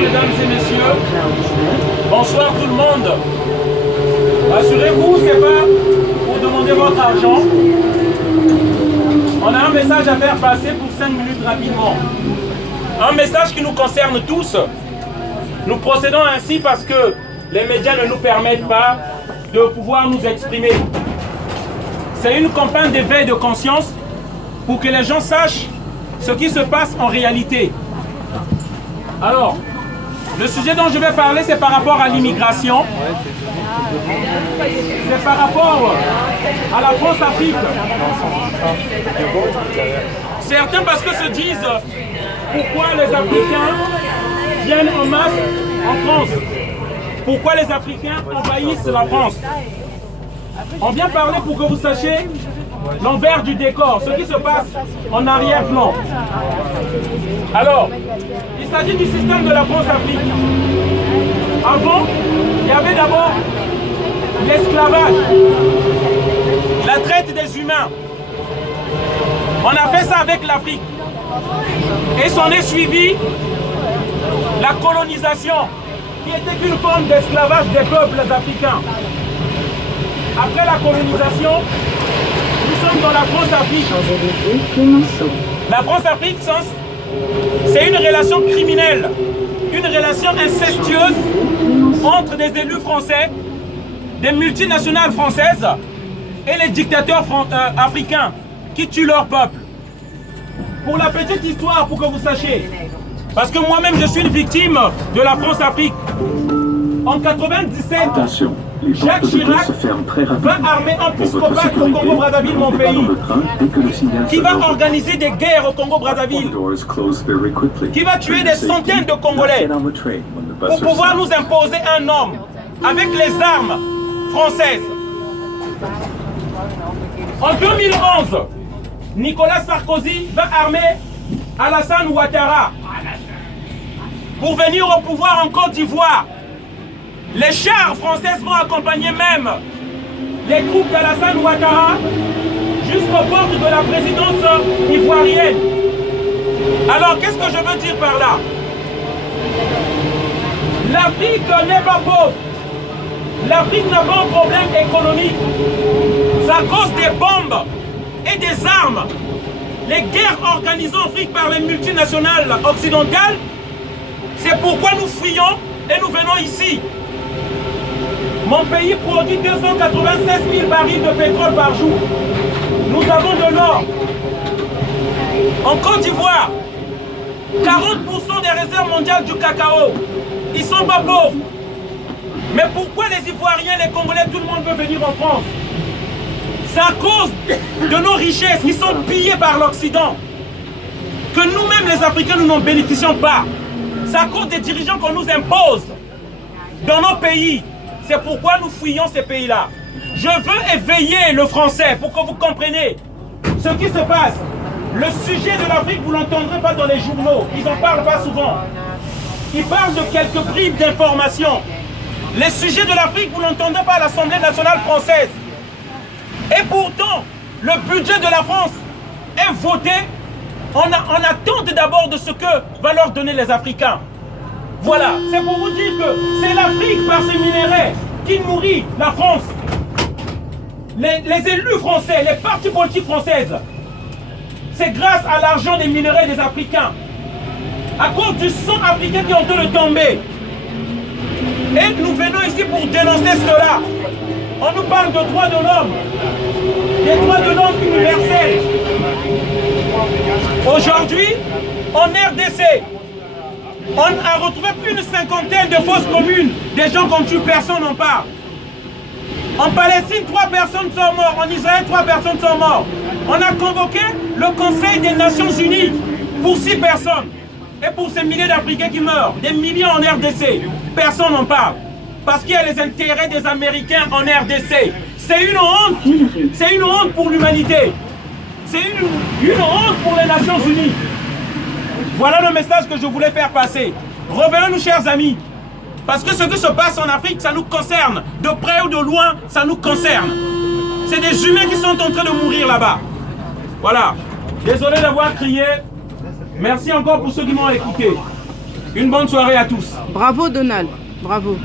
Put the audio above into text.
mesdames et messieurs. Bonsoir tout le monde. Rassurez-vous, c'est pas pour demander votre argent. On a un message à faire passer pour 5 minutes rapidement. Un message qui nous concerne tous. Nous procédons ainsi parce que les médias ne nous permettent pas de pouvoir nous exprimer. C'est une campagne d'éveil de conscience pour que les gens sachent ce qui se passe en réalité. Alors, le sujet dont je vais parler, c'est par rapport à l'immigration. C'est par rapport à la France-Afrique. Certains parce que se disent pourquoi les Africains viennent en masse en France. Pourquoi les Africains envahissent la France. On vient parler pour que vous sachiez l'envers du décor, ce qui se passe en arrière-plan. Alors, il s'agit du système de la France-Afrique. Avant, il y avait d'abord l'esclavage, la traite des humains. On a fait ça avec l'Afrique. Et s'en est suivi la colonisation, qui était une forme d'esclavage des peuples africains. Après la colonisation, nous sommes dans la France-Afrique. La France-Afrique, c'est une relation criminelle, une relation incestueuse entre des élus français, des multinationales françaises et les dictateurs africains qui tuent leur peuple. Pour la petite histoire, pour que vous sachiez, parce que moi-même je suis une victime de la France-Afrique. En 97, attention. Jacques Chirac va armer un psychopathe au Congo-Brazzaville, mon pays, qui va organiser des guerres au Congo-Brazzaville, qui va tuer des centaines de Congolais pour pouvoir nous imposer un homme avec les armes françaises. En 2011, Nicolas Sarkozy va armer Alassane Ouattara pour venir au pouvoir en Côte d'Ivoire. Les chars françaises vont accompagner même les troupes d'Alassane Ouattara jusqu'aux portes de la présidence ivoirienne. Alors, qu'est-ce que je veux dire par là? L'Afrique n'est pas pauvre. L'Afrique n'a pas un problème économique. C'est à cause des bombes et des armes. Les guerres organisées en Afrique par les multinationales occidentales, c'est pourquoi nous fuyons et nous venons ici. Mon pays produit 296 000 barils de pétrole par jour. Nous avons de l'or. En Côte d'Ivoire, 40% des réserves mondiales du cacao. Ils ne sont pas pauvres. Mais pourquoi les Ivoiriens, les Congolais, tout le monde veut venir en France? C'est à cause de nos richesses qui sont pillées par l'Occident que nous-mêmes, les Africains, nous n'en bénéficions pas. C'est à cause des dirigeants qu'on nous impose dans nos pays. C'est pourquoi nous fuyons ces pays-là. Je veux éveiller le français pour que vous compreniez ce qui se passe. Le sujet de l'Afrique, vous ne l'entendrez pas dans les journaux. Ils n'en parlent pas souvent. Ils parlent de quelques bribes d'informations. Les sujets de l'Afrique, vous ne l'entendrez pas à l'Assemblée nationale française. Et pourtant, le budget de la France est voté en attente d'abord de ce que va leur donner les Africains. Voilà, c'est pour vous dire que c'est l'Afrique par ses minéraux qui nourrit la France. Les élus français, les partis politiques françaises, c'est grâce à l'argent des minéraux des Africains. À cause du sang africain qui est en train de tomber. Et nous venons ici pour dénoncer cela. On nous parle de droits de l'homme, des droits de l'homme universels. Aujourd'hui, en RDC, on a retrouvé plus d'une cinquantaine de fausses communes. Des gens qu'on tue, personne n'en parle. En Palestine, 3 personnes sont mortes. En Israël, 3 personnes sont mortes. On a convoqué le Conseil des Nations Unies pour 6 personnes. Et pour ces milliers d'Africains qui meurent, des milliers en RDC, personne n'en parle. Parce qu'il y a les intérêts des Américains en RDC. C'est une honte. C'est une honte pour l'humanité. C'est une honte pour les Nations Unies. Voilà le message que je voulais faire passer. Revenons-nous, chers amis. Parce que ce qui se passe en Afrique, ça nous concerne. De près ou de loin, ça nous concerne. C'est des humains qui sont en train de mourir là-bas. Voilà. Désolé d'avoir crié. Merci encore pour ceux qui m'ont écouté. Une bonne soirée à tous. Bravo Donald, bravo.